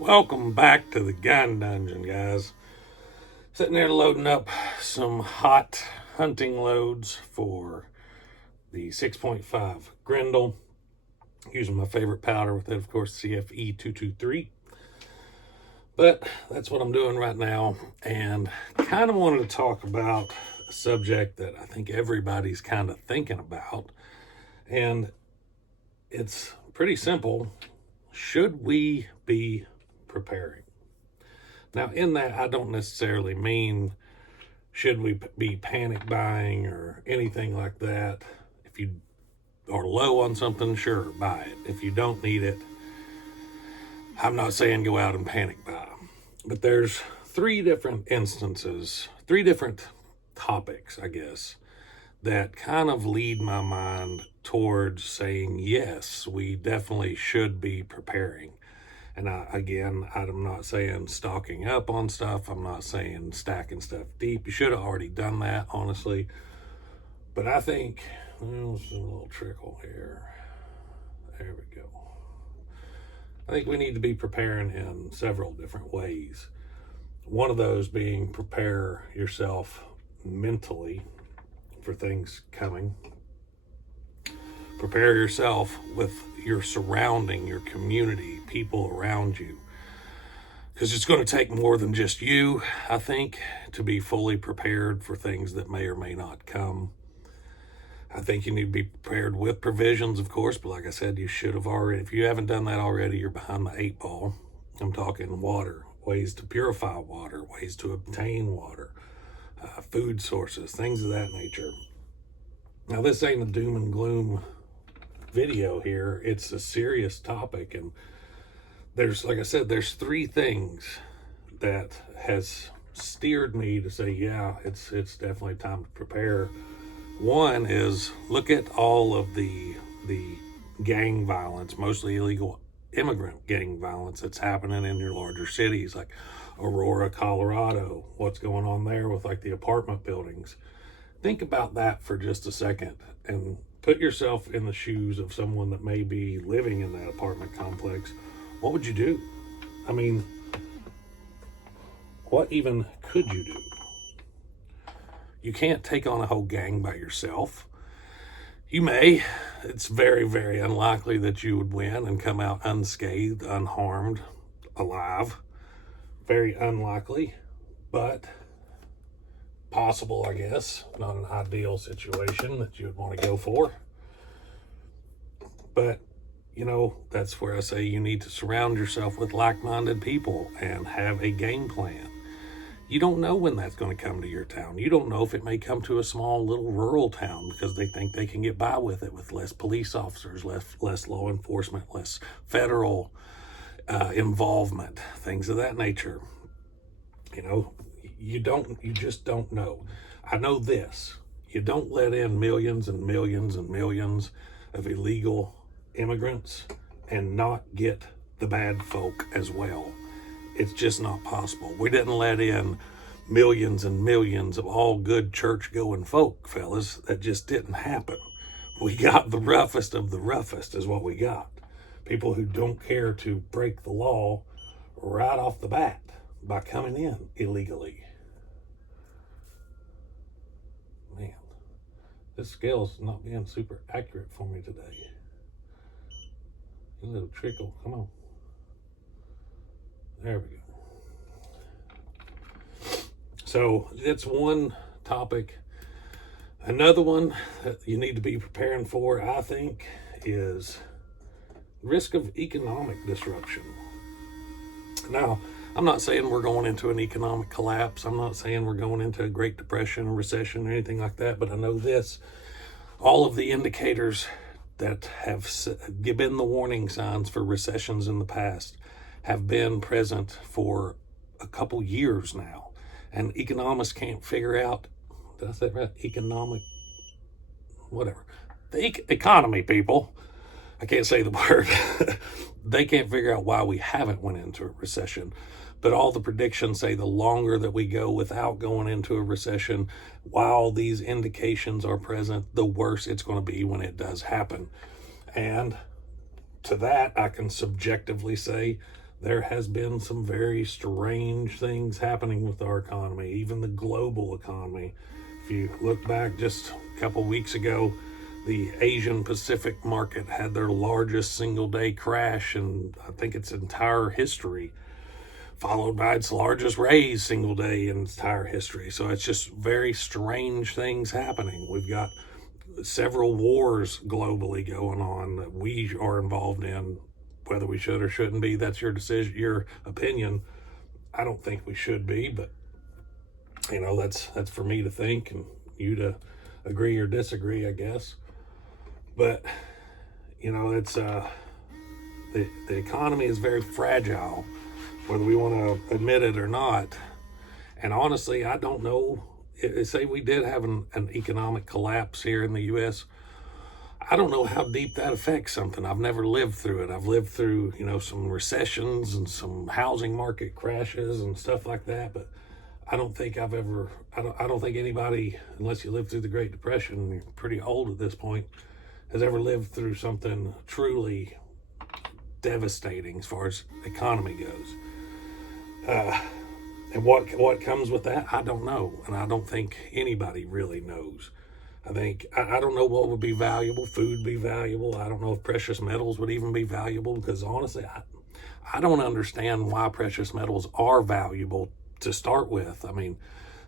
Welcome back to the gun dungeon, guys. Sitting there loading up some hot hunting loads for the 6.5 Grendel. Using my favorite powder with it, of course, CFE 223. But that's what I'm doing right now, and kind of wanted to talk about a subject that I think everybody's kind of thinking about, and it's pretty simple. Should we be preparing? Now, in that, I don't necessarily mean should we be panic buying or anything like that. If you are low on something, sure, buy it. If you don't need it, I'm not saying go out and panic buy. But there's three different instances, three different topics, I guess, that kind of lead my mind towards saying, yes, we definitely should be preparing. And I'm not saying stocking up on stuff. I'm not saying stacking stuff deep. You should have already done that, honestly. But I think, there's a little trickle here. There we go. I think we need to be preparing in several different ways. One of those being prepare yourself mentally for things coming. Prepare yourself with your surrounding, your community, people around you. Because it's going to take more than just you, I think, to be fully prepared for things that may or may not come. I think you need to be prepared with provisions, of course, but like I said, you should have already. If you haven't done that already, you're behind the eight ball. I'm talking water, ways to purify water, ways to obtain water, food sources, things of that nature. Now, this ain't a doom and gloom video here. It's a serious topic, and there's, like I said, there's three things that has steered me to say, yeah, it's definitely time to prepare. One is look at all of the gang violence, mostly illegal immigrant gang violence that's happening in your larger cities like Aurora, Colorado. What's going on there with like the apartment buildings? Think about that for just a second and put yourself in the shoes of someone that may be living in that apartment complex. What would you do? I mean, what even could you do? You can't take on a whole gang by yourself. You may. It's very, very unlikely that you would win and come out unscathed, unharmed, alive. Very unlikely, but possible, I guess. Not an ideal situation that you would want to go for. But, that's where I say you need to surround yourself with like-minded people and have a game plan. You don't know when that's going to come to your town. You don't know if it may come to a small little rural town because they think they can get by with it with less police officers, less law enforcement, less federal involvement, things of that nature. You just don't know. I know this. You don't let in millions and millions and millions of illegal immigrants and not get the bad folk as well. It's just not possible. We didn't let in millions and millions of all good church-going folk, fellas. That just didn't happen. We got the roughest of the roughest is what we got. People who don't care to break the law right off the bat by coming in illegally. Man, this scale's not being super accurate for me today. A little trickle, come on. There we go. So that's one topic. Another one that you need to be preparing for, I think, is risk of economic disruption. Now, I'm not saying we're going into an economic collapse. I'm not saying we're going into a Great Depression or recession or anything like that, but I know this. All of the indicators that have been the warning signs for recessions in the past have been present for a couple years now. And economists can't figure out, did I say it right? Whatever. The economy, people. I can't say the word. They can't figure out why we haven't went into a recession. But all the predictions say the longer that we go without going into a recession, while these indications are present, the worse it's going to be when it does happen. And to that, I can subjectively say there has been some very strange things happening with our economy, even the global economy. If you look back just a couple weeks ago, the Asian Pacific market had their largest single day crash in, I think, its entire history, followed by its largest raise single day in its entire history. So it's just very strange things happening. We've got several wars globally going on that we are involved in. Whether we should or shouldn't be, that's your decision, your opinion. I don't think we should be, but that's for me to think and you to agree or disagree, I guess. But it's the economy is very fragile, whether we want to admit it or not. And honestly, I don't know. Say we did have an economic collapse here in the U.S., I don't know how deep that affects something. I've never lived through it. I've lived through, some recessions and some housing market crashes and stuff like that. But I don't think I don't think anybody, unless you lived through the Great Depression, and you're pretty old at this point, has ever lived through something truly devastating as far as economy goes. And what comes with that, I don't know. And I don't think anybody really knows. I don't know what would be valuable. Food be valuable. I don't know if precious metals would even be valuable, because honestly, I don't understand why precious metals are valuable to start with. I mean,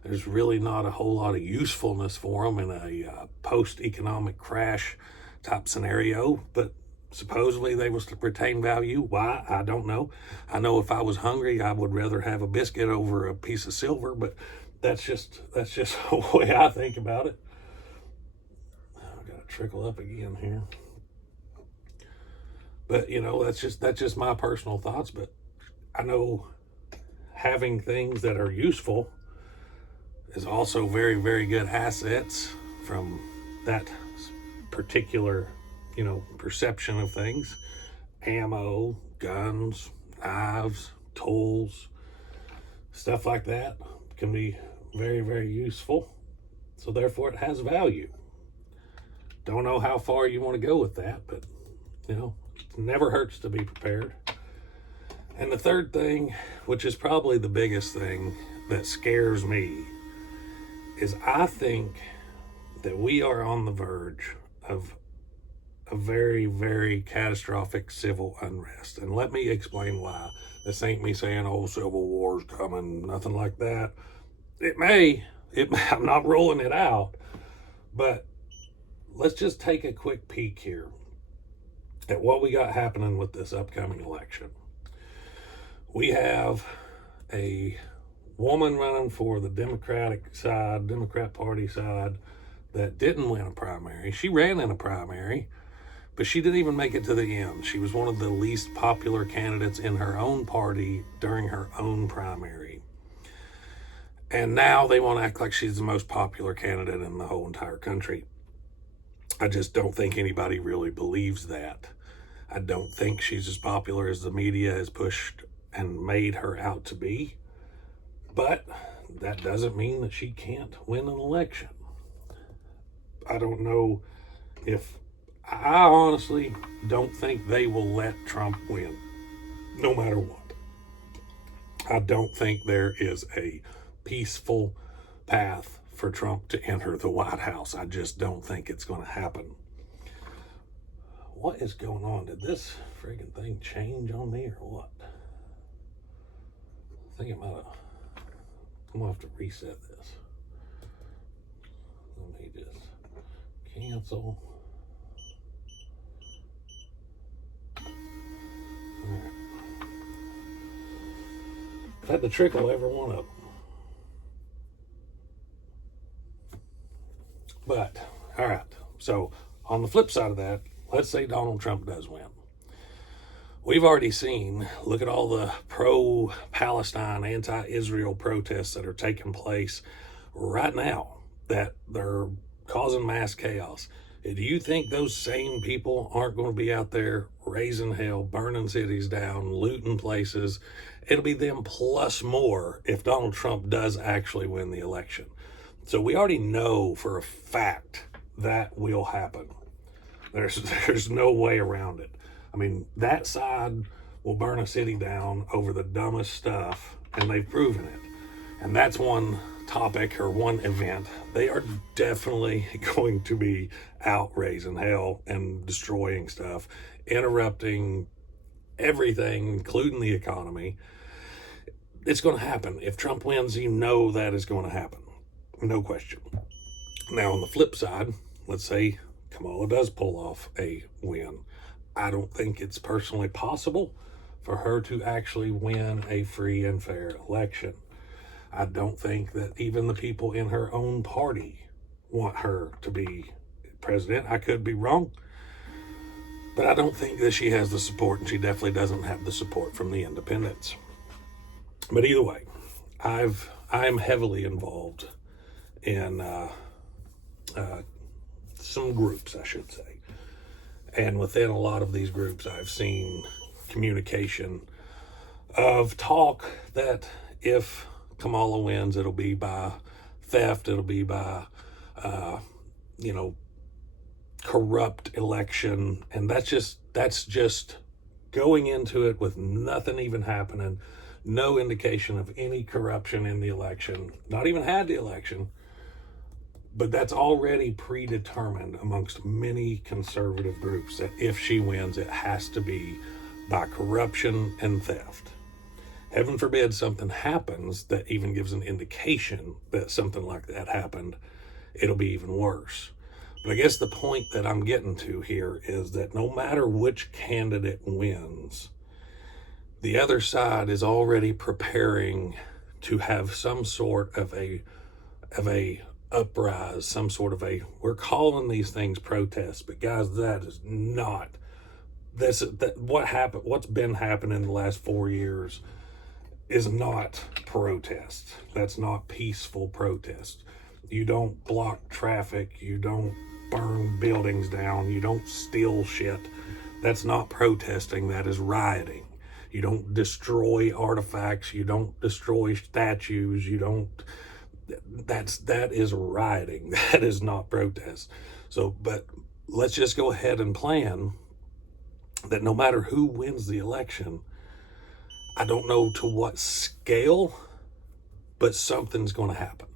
there's really not a whole lot of usefulness for them in a post-economic crash type scenario, but supposedly they was to retain value. Why? I don't know. I know if I was hungry, I would rather have a biscuit over a piece of silver, but that's just the way I think about it. Trickle up again here, but that's just my personal thoughts. But I know having things that are useful is also very, very good assets from that particular perception of things. Ammo, guns, knives, tools, stuff like that can be very, very useful, so therefore it has value. Don't know how far you want to go with that, but it never hurts to be prepared. And the third thing, which is probably the biggest thing that scares me, is I think that we are on the verge of a very, very catastrophic civil unrest. And let me explain why. This ain't me saying, civil war's coming, nothing like that. It may, I'm not ruling it out, but let's just take a quick peek here at what we got happening with this upcoming election. We have a woman running for the Democrat Party side, that didn't win a primary. She ran in a primary, but she didn't even make it to the end. She was one of the least popular candidates in her own party during her own primary. And now they want to act like she's the most popular candidate in the whole entire country. I just don't think anybody really believes that. I don't think she's as popular as the media has pushed and made her out to be. But that doesn't mean that she can't win an election. I don't know if... I honestly don't think they will let Trump win, no matter what. I don't think there is a peaceful path for Trump to enter the White House. I just don't think it's going to happen. What is going on? Did this friggin' thing change on me or what? I think I'm going to have to reset this. Let me just cancel. All right. I've had to trickle every one of them. But, all right, so on the flip side of that, let's say Donald Trump does win. We've already seen, look at all the pro-Palestine, anti-Israel protests that are taking place right now, that they're causing mass chaos. Do you think those same people aren't going to be out there raising hell, burning cities down, looting places? It'll be them plus more if Donald Trump does actually win the election. So we already know for a fact that will happen. There's no way around it. I mean, that side will burn a city down over the dumbest stuff, and they've proven it. And that's one topic or one event. They are definitely going to be out raising hell and destroying stuff, interrupting everything, including the economy. It's going to happen. If Trump wins, you know that is going to happen. No question. Now, on the flip side, let's say Kamala does pull off a win. I don't think it's personally possible for her to actually win a free and fair election. I don't think that even the people in her own party want her to be president. I could be wrong, but I don't think that she has the support, and she definitely doesn't have the support from the independents. But either way, I am heavily involved in some groups, I should say. And within a lot of these groups, I've seen communication of talk that if Kamala wins, it'll be by theft, it'll be by, corrupt election. And that's just going into it with nothing even happening, no indication of any corruption in the election, not even had the election. But that's already predetermined amongst many conservative groups that if she wins, it has to be by corruption and theft. Heaven forbid something happens that even gives an indication that something like that happened, it'll be even worse. But I guess the point that I'm getting to here is that no matter which candidate wins, the other side is already preparing to have some sort of a uprise, some sort of we're calling these things protests, but guys, that is not what's been happening in the last 4 years is not protest. That's not peaceful protest. You don't block traffic, you don't burn buildings down, you don't steal shit. That's not protesting, that is rioting. You don't destroy artifacts, you don't destroy statues, that is rioting. That is not protest. So, but let's just go ahead and plan that no matter who wins the election, I don't know to what scale, but something's going to happen.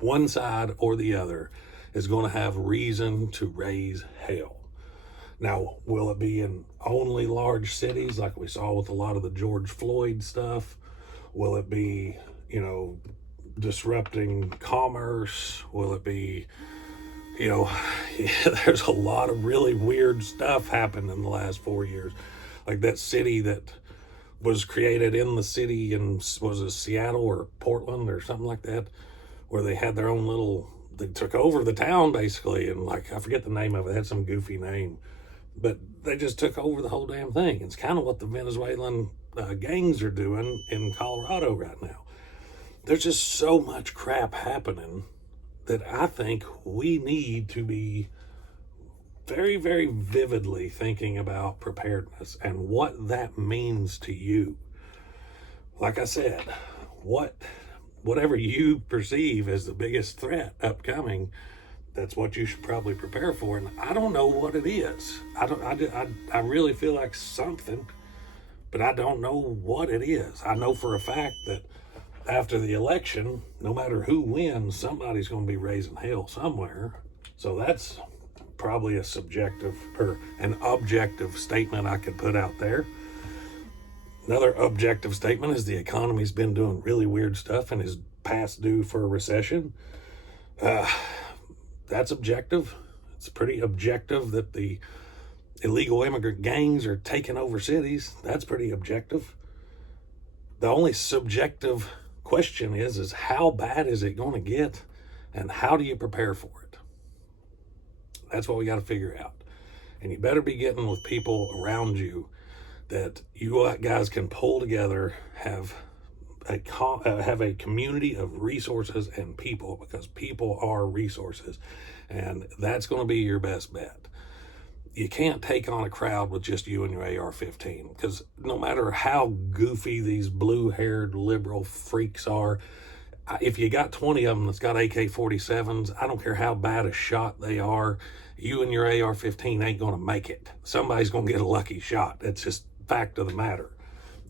One side or the other is going to have reason to raise hell. Now, will it be in only large cities like we saw with a lot of the George Floyd stuff? Will it be, disrupting commerce? Will it be, there's a lot of really weird stuff happened in the last 4 years. Like that city that was created in the city in, was it Seattle or Portland or something like that, where they had their own they took over the town basically, and I forget the name of it, had some goofy name, but they just took over the whole damn thing. It's kind of what the Venezuelan gangs are doing in Colorado right now. There's just so much crap happening that I think we need to be very, very vividly thinking about preparedness and what that means to you. Like I said, whatever you perceive as the biggest threat upcoming, that's what you should probably prepare for. And I don't know what it is. I really feel like something, but I don't know what it is. I know for a fact that after the election, no matter who wins, somebody's going to be raising hell somewhere. So that's probably a subjective or an objective statement I could put out there. Another objective statement is the economy's been doing really weird stuff and is past due for a recession. That's objective. It's pretty objective that the illegal immigrant gangs are taking over cities. That's pretty objective. The only subjective question is how bad is it going to get, and how do you prepare for it? That's what we got to figure out. And you better be getting with people around you that you guys can pull together, have a community of resources and people, because people are resources, and that's going to be your best bet. You can't take on a crowd with just you and your AR-15, because no matter how goofy these blue-haired liberal freaks are, if you got 20 of them that's got AK-47s, I don't care how bad a shot they are, you and your AR-15 ain't going to make it. Somebody's going to get a lucky shot. It's just fact of the matter.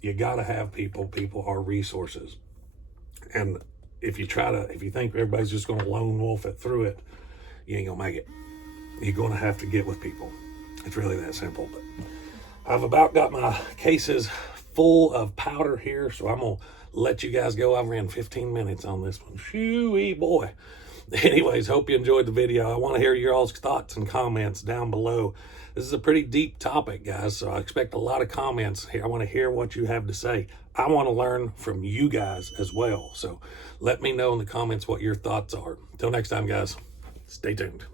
You got to have people. People are resources. And if you think everybody's just going to lone wolf it through it, you ain't going to make it. You're going to have to get with people. It's really that simple. But I've about got my cases full of powder here, so I'm going to let you guys go. I've ran 15 minutes on this one. Shoo-wee boy. Anyways, hope you enjoyed the video. I want to hear your all's thoughts and comments down below. This is a pretty deep topic, guys, so I expect a lot of comments here. I want to hear what you have to say. I want to learn from you guys as well. So let me know in the comments what your thoughts are. Until next time, guys, stay tuned.